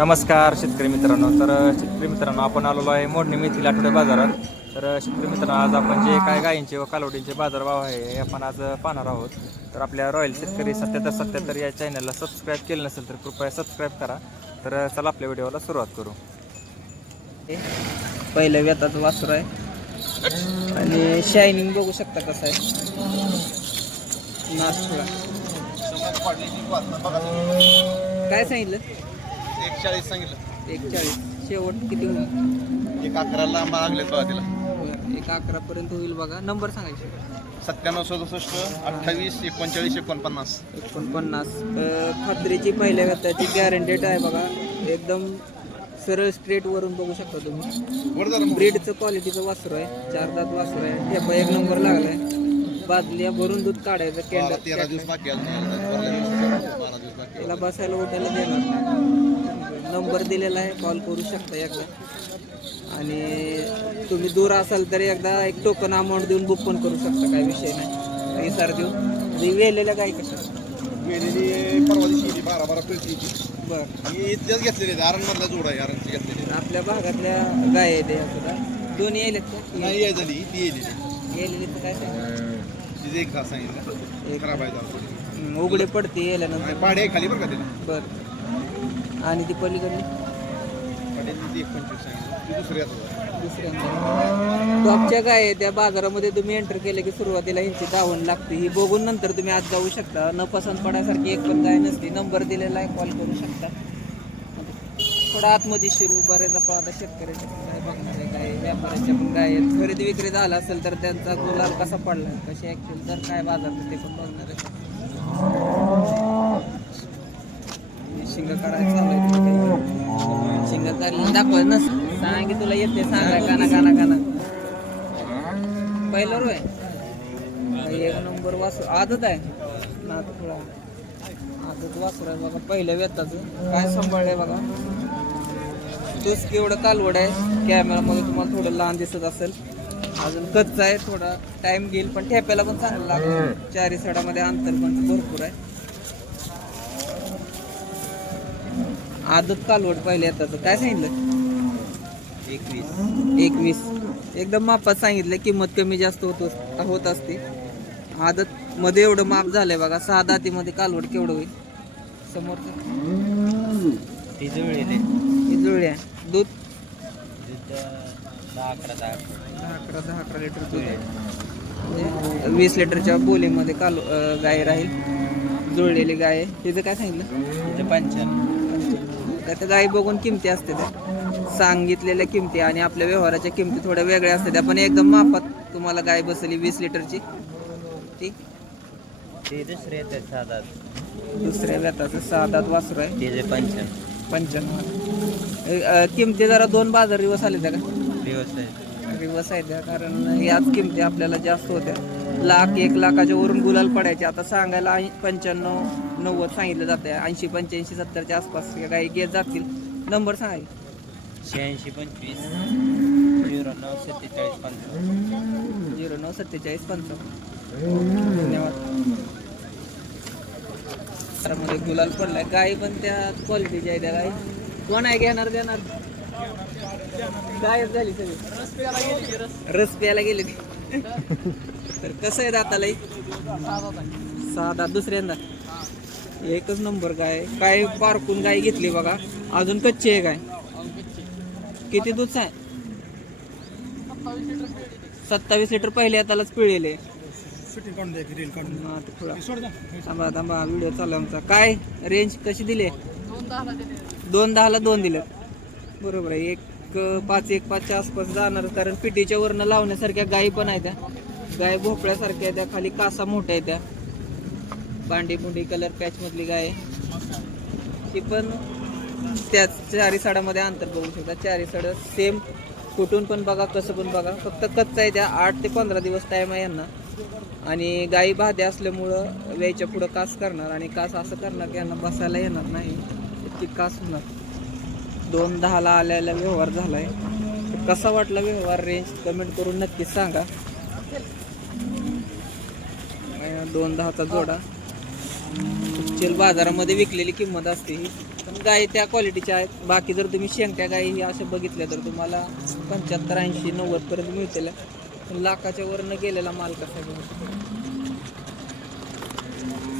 नमस्कार शेतकरी मित्रांनो. शेतकरी मित्रांनो, आपण आलेलो आहे मोडणी मेथील आठवडे बाजारात. शेतकरी मित्रांनो, आज आपण जे काय गायींचे व कालवडींचे बाजारभाव आहे हे आपण आज पाहणार आहोत. तर आपल्या रॉयल शेतकरी 7777 या चॅनलला सबस्क्राईब केलं नसेल तर कृपया सबस्क्राईब करा. तर चला आपल्या व्हिडिओला सुरुवात करू. पहिल्या व्यताचं वासर आहे आणि शायनिंग बघू शकता कसं आहे. नाथपुरा काय सांगितलं? 140 सांगितलं. 140. शेवट किती होईल? 111ला मागले बघा तिला. 111 पर्यंत होईल बघा. नंबर सांगायचे. 97 67 28 39 49. 49. खात्रीची पहिल्या व्यताची गॅरंटेड आहे बघा. एकदम सरळ स्ट्रेट वरून बघू शकता तुम्ही. ब्रीडचं क्वालिटीचं वासर आहे. 4 दात वासर आहे. ठेपा एक नंबर लागलाय. बादल्या भरून दूध काढायचं. 13 दिवस बाकी आहे. 12 दिवस बाकी त्याला बसायला उठायला देणार. नंबर दिलेला आहे, कॉल करू शकता एकदा. आणि तुम्ही दूर असाल तर एकदा एक टोकन अमाऊंट देऊन बुक पण करू शकता, काही विषय नाही. विचार देऊ. वेलेल्या गाय कशा वेळेली परवा दिवशी 12 पिळची. बरं. आणि इथल्याच घेतलेले आरणमधला जोड आहे. आरणची घेतलेली आपल्या भागातल्या गाय आहेत या सुद्धा. दोन्ही येलेत का? नाही आहे झाली ती येली येलेली तर काय सांगितलं? तिथे एक तास सांगितलं. खराब आहे जाऊ. उघडे पडते येल्यानंतर. पाडे खाली बरं का तिला. बरं. आणि ती पलीकडली पाडे ती 25 सांगितलं. ती दुसरी आता दुसऱ्यांदा टॉपच्या गाय आहे त्या बाजारामध्ये तुम्ही एंटर केले की सुरुवातीला ह्यांची दावण लागते. ही बघून नंतर तुम्ही आज जाऊ शकता. न पसंत पडासारखी एक पण गाय नसते. नंबर दिलेला आहे, कॉल करू शकता. थोडं आतमध्ये शिरू. बरेच आपण आता शेतकऱ्याच्या गाय बघणार आहे, गाय व्यापाऱ्याच्या पण गाय आहेत. खरेदी विक्री झाला असेल तर त्यांचा गुलाल कसा पडला, कसे ॲक्च्युअल जर काय बाजार ते पण बघणार आहे. शिंग काढायला चालू आहे. शिंग काढलं दाखवाय नस सांग की तुला येते सांगाय काना काना काना. पहिलं रोय एक नंबर वासू आदत आहे. नाथपुरा आदत वासू आहे बघा. पहिल्या व्यताचं काय सांभाळलंय बघा. तोच केवढं कालवड आहे. कॅमेरामध्ये तुम्हाला थोडं लहान दिसत असेल. अजून कच्चा आहे, थोडा टाइम घेईल पण ठेप्याला पण चांगलं लागेल. 4 सडामध्ये अंतर पण भरपूर आहे. आदत कालवड पहिल्या येतात. काय सांगितलं? 21. एकदम मापात सांगितलं. किंमत कमी जास्त होत असते. आदत मध्ये एवढं माप झालंय बघा. 6 दातीमध्ये कालवड केवढं होईल? समोरचं ती जुळली ही जुळली आहे. दूध 10-11 लिटर दूध आहे. म्हणजे 20 लिटरच्या बोलीमध्ये गाय राहील. जुळलेली गाय आहे. तिचं काय सांगितलं? 95. त्या गाई बघून किमती असते त्या सांगितलेल्या किमती आणि आपल्या व्यवहाराच्या किमती थोड्या वेगळ्या असतात. त्या पण एकदम मापात तुम्हाला गाय बसली 20 लिटरची. ती दुसरे येते 6 दात. दुसऱ्या व्यताचं 6 दात वासरू आहे. ते 55. किमती जरा 2 बाजार दिवस आले त्या का दिवस आहेत त्या. कारण याच किमती आपल्याला जास्त होत्या. 1 लाखाच्या वरून गुलाल पडायचे. आता सांगायला 95-90 सांगितलं जाते. 80 85 70च्या आसपास गाई घेत जातील. नंबर सांगाय. 86 25 09 47 55. 09 47 55. धन्यवाद. त्यामध्ये गुलाल पडलाय. गाई पण त्या क्वालिटीच्या आहे त्या गाई. कोण आहे घेणार देणार? गायब झाली सगळी. रस प्यायला गेले ते. तर कसं आहे दातालाही? 6 दात. दुसऱ्यांदा एकच नंबर गाय. काय पारखून गाय घेतली बघा. अजून कच्ची आहे गाय. किती दूध आहे? 27 लिटर पहिल्या हातालाच पिळलेले. थांबा व्हिडिओ चालू आमचा. काय रेंज कशी दिली? 210ला 2 दिलं. बरोबर आहे. 1.5-1.5च्या आसपास जाणार. कारण पिटीच्या वरनं लावण्यासारख्या गायी पण आहेत त्या. गाय भोपळ्यासारख्या आहे त्या. खाली कासा मोठ्या आहे त्या. बांडी बुंडी कलर पॅच मधली गाय आहे. ती पण त्याच 4 सडामध्ये अंतर बघू शकता. 4 सड सेम. कुठून पण बघा, कसं पण बघा. फक्त कच्चा आहे त्या. 8 ते 15 दिवस टाइम आहे यांना. आणि गायी भाद्या असल्यामुळं वेळच्या पुढं कास करणार. आणि कास असं करणार की यांना बसायला येणार नाही, इतकी कास होणार. 210ला आलेला व्यवहार झालाय. कसा वाटला व्यवहार? रेंज कमेंट करून नक्कीच सांगा. 210चा जोडा. बाजारामध्ये विकलेली किंमत असते ही. गायी त्या क्वालिटीच्या आहेत. बाकी जर तुम्ही शेंगट्या गायी ही अशा बघितल्या तर तुम्हाला 75, 80, 90 पर्यंत मिळतील. लाखाच्या वरनं गेलेला माल कसा घेऊ शकतो.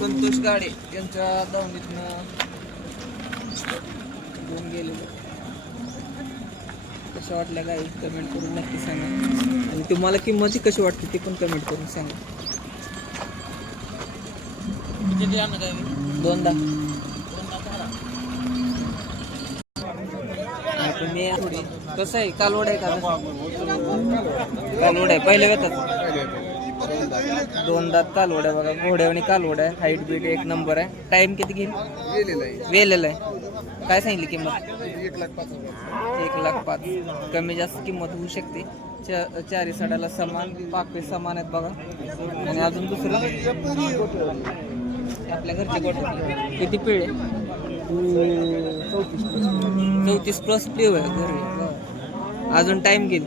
संतोष गाडे यांच्या दावणीतनं घेऊन गेलेले. कशा वाटल्या गाई कमेंट करून नक्की सांगा आणि तुम्हाला किंमत कशी वाटते ती पण कमेंट करून सांगा. दोनदा तुम्ही कसं आहे कालवड आहे का कालवड आहे पहिल्या वेतात दोनदा कालवड आहे बघा. घोड्यावणी कालवड आहे. हाईट बीट एक नंबर आहे. टाइम किती घेईल वेलेला आहे. काय सांगितली किंमत 1,05,000. कमी जास्त किंमत होऊ शकते. चारी साड्याला समान पाकळी समान आहेत बघा. आणि अजून दुसरं आपल्या घरचे गोटे किती पिळे 34 प्लस पिव आहे घरी. अजून टाइम घेईल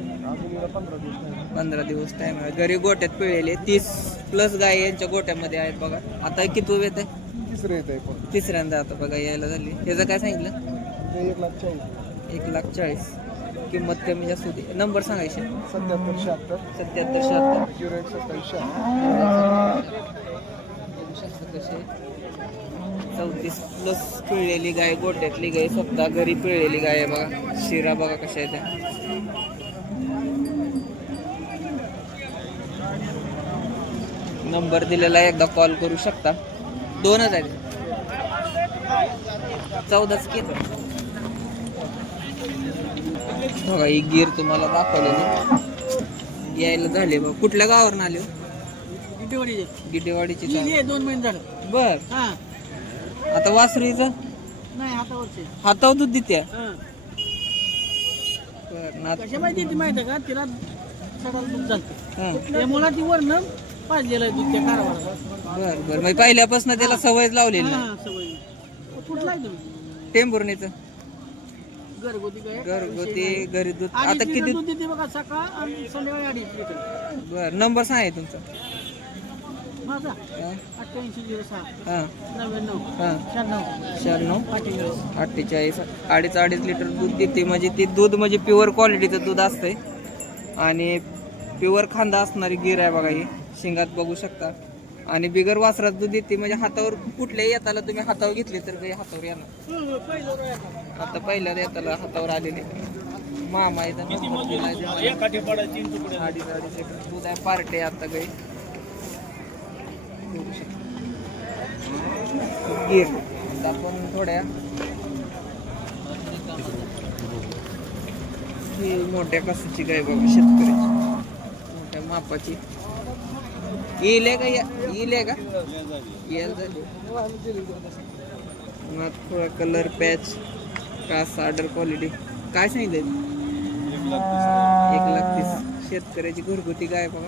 15 दिवस टाइम आहे. घरी गोट्यात पिळलेले 30 प्लस गाय यांच्या गोट्यामध्ये आहेत बघा. आता किती येत आहे तिसऱ्यांदा आता बघा यायला झाली. त्याचं काय सांगितलं 1,40,000. किंमत कमी जास्त होती. नंबर सांगायचे 77 34 प्लस पिळलेली गाय गोट्यातली गाय स्वतः घरी पिळलेली गाय आहे बघा. शिरा बघा कशा आहे त्या. नंबर दिलेला आहे एकदा कॉल करू शकता. 2च आहेत 14च किती बघा. ही गिर तुम्हाला दाखवलेली यायला झाले बघ. कुठल्या गावावरून आले गिटेवाडीची 2 महिने झालं. बर आता वासरीचं नाही हातावरचे हातावर दूध देते. कशा माहिती ती माहिती का तिला सगळं दूध चालतं त्यामुळे ती वरण पाजलेलं आहे दूध त्या कारवाला. बर बर मग पहिल्यापासून त्याला सवय लावलेली ना. सवय कुठला आहे तुम्ही टेंभुर्णीचं घरगुती काय घरगुती घरी दूध. आता आता किती दूध देते बघा सकाळ आणि संध्याकाळी 2.5 लिटर. बर नंबर सांगा तुमचा. माझा हा 8806 हा 99 हा 96 96 48 2.5 लिटर दूध देते. म्हणजे ती दूध म्हणजे प्युअर क्वालिटीचं दूध असतंय आणि प्युअर खांदा असणारी गिर आहे बघा. ही शिंगात बघू शकता. आणि बिगर वासरात दूध देते. म्हणजे हातावर कुठल्याही येताला तुम्ही हातावर घेतले तर काही हातावर येणार. आता पहिल्या येताला हातावर आलेले मामा आहे दूध आहे. पार्टे आता काही बघू शकता गिर. आता आपण थोड्या ही मोठ्या कसाची गाय बघा शेतकऱ्याची मोठ्या मापाची. येईल का येईल का येईल झाली. थोडा कलर पॅच कास ऑर्डर क्वालिटी. काय सांगितलं 1,30,000. शेतकऱ्याची घरगुती गाय बघा.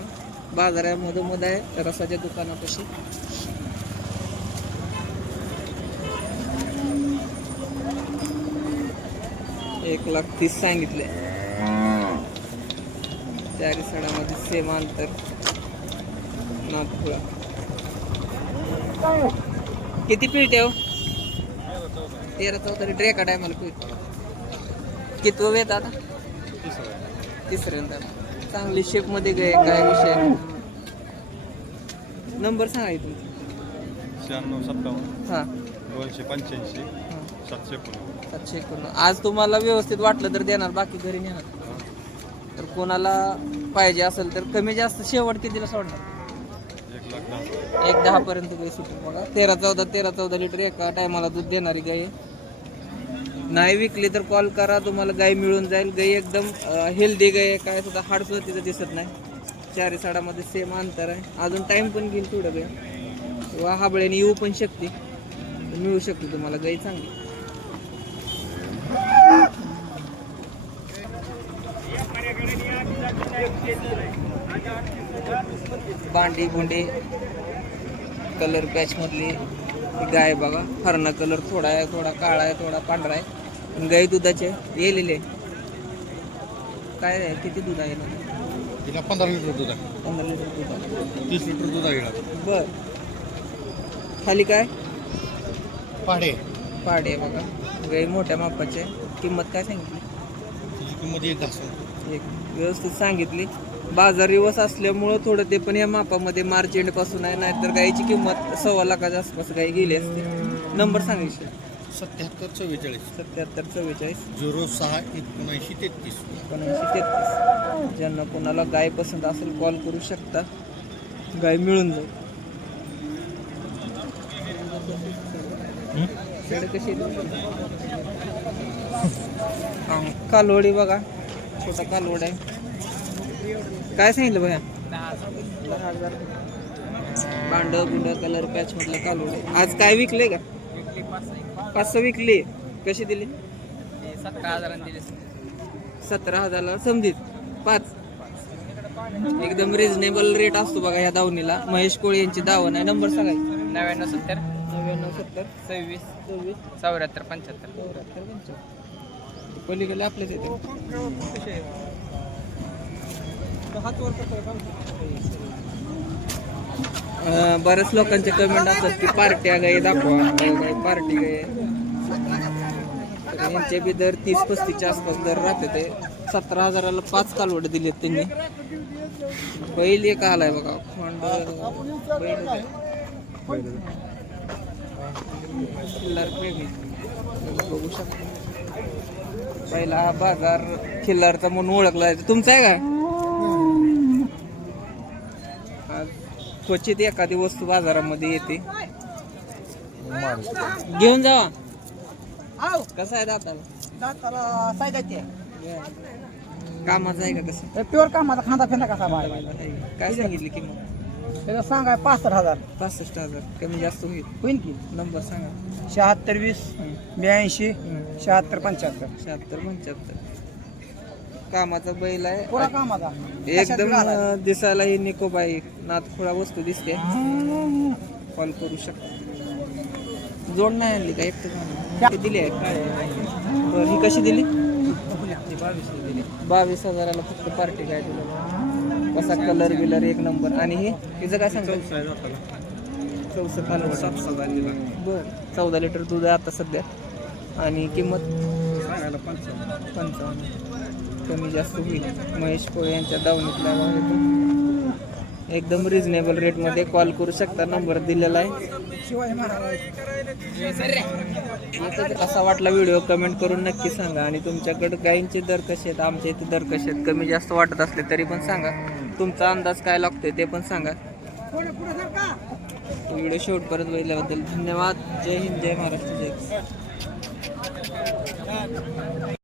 बाजारामध्ये मध्ये आहे रसाच्या दुकानापाशी. $1,30,000 सांगितले. चारी साड्यामध्ये सेम अंतर. नागपुरा किती पीठ आहे 13-14 लिटर एका टायमाला पीठ. किती वेळ आता तिसऱ्यांदा. चांगली शेप मध्ये गे काय विषय. नंबर सांगा तुमचा. 9657 हा 285 751. 751. आज तुम्हाला व्यवस्थित वाटलं तर देणार बाकी घरी नेणार. तर कोणाला पाहिजे असेल तर कमी जास्त शेवट कितीला सोडणार 1,10,000 पर्यंत गाय सुटेल बघा. 13-14 लिटर एका टायमाला दूध देणारी गाय. नाही विकली तर कॉल करा तुम्हाला गाय मिळून जाईल. गाय एकदम हेल्दी गाय. काय सुद्धा हाड सुद्धा तिथं दिसत नाही. चारी साडामध्ये सेम अंतर आहे. अजून टाइम पण घेईल थोडं गाय. किंवा हाबळ्याने येऊ पण शकते. मिळू शकते तुम्हाला गाय चांगली. भांडी बुंडी कलर पॅच मधली गाय बघा. हरणा कलर थोडा आहे थोडा काळा आहे थोडा पांढरा आहे. गाय दुधाचे येलेले काय आहे किती दूध आहे ना. 15 लिटर दूध आहे. 15 लिटर दूध आहे. 30 लिटर दूध आहे. बर खाली काय पाडे पाडे आहे बघा. गाई मोठ्या मापाची आहे. किंमत काय सांगितली? त्याची किंमत 1 घासून एक व्यवस्थित सांगितली. बाजार दिवस असल्यामुळं थोडं ते पण या मापामध्ये मार्च एंड पासून आहे, नाहीतर गाईची किंमत 1.25 लाखाच्या आसपास गाई गेली असते. नंबर सांगायचे 77 44 77 44 06 79 33. 79 ज्यांना कोणाला गाय पसंत असेल कॉल करू शकता, गाय मिळून जाईल. शेड कशी कालवडी बघा, छोटा कालवड आहे. काय सांगितलं बघा? 10,000. भांड बुंड कलर पॅच म्हटलं कालवड आहे. आज काय विकले का? 500 विकली. कशी दिली? 17,000 दिले. 17,000 समजीत 5. एकदम रिझनेबल रेट असतो बघा ह्या दावणीला. महेश कोळे यांची दावण आहे. नंबर सांगायचं 9970 9970 26 26 74 75. 74 पलीकडे आपलेच येते. बऱ्याच लोकांचे कमेंट असतात की पार्ट्या गाई दाखवा, पार्टी गाई. तर यांचे बी दर 30-35च्या आसपास दर राहते. ते 17,000ला 5 कालवड दिलेत त्यांनी. बैल एक आलाय बघा. खोंड बैल बघू शकता. पहिला हा बाजार खिल्लारचा म्हणून ओळखला जायचा. तुमचा आहे का? क्वचित एखादी वस्तू बाजारामध्ये येते. घेऊन जावा. कसं आहे दाताला? कामाचं आहे का कसं? प्युअर कामाचा खांदा फिंदा कसा बाहेर काय सांगितली किंमत? त्याला सांगाय 65,000 65,000 कमी जास्त होईल. होईल की. नंबर सांगा. 76 20 82 76 75. 76 75. कामाचा बैल आहे. पुरा कामाचा एकदम दिसायला ही निकोबाई नाथखुळा वस्तू दिसते. कॉल करू शकता. जोड नाही आणली का? एकटं दिली आहे. बरं, ही कशी दिली? 22,000ला फक्त पार्टी काय दिलं. कसा कलर बिलर एक नंबर. आणि हे तिचं काय सांगतो? 14 कालवड. बरं, 14 लिटर दूध आहे आता सध्या. आणि किंमत 55. कमी जास्त होईल. महेश कोळे यांच्या दावणीतला एकदम रिझनेबल रेटमध्ये कॉल करू शकता. नंबर दिलेला आहे. कसा वाटला व्हिडिओ कमेंट करून नक्की सांगा. आणि तुमच्याकडे गायींचे दर कसे आहेत, आमच्या इथे दर कसे आहेत, कमी जास्त वाटत असले तरी पण सांगा. तुमचा अंदाज काय लागतोय ते पण सांगा. व्हिडिओ शेवटपर्यंत बघितल्याबद्दल धन्यवाद. जय हिंद, जय महाराष्ट्र, जय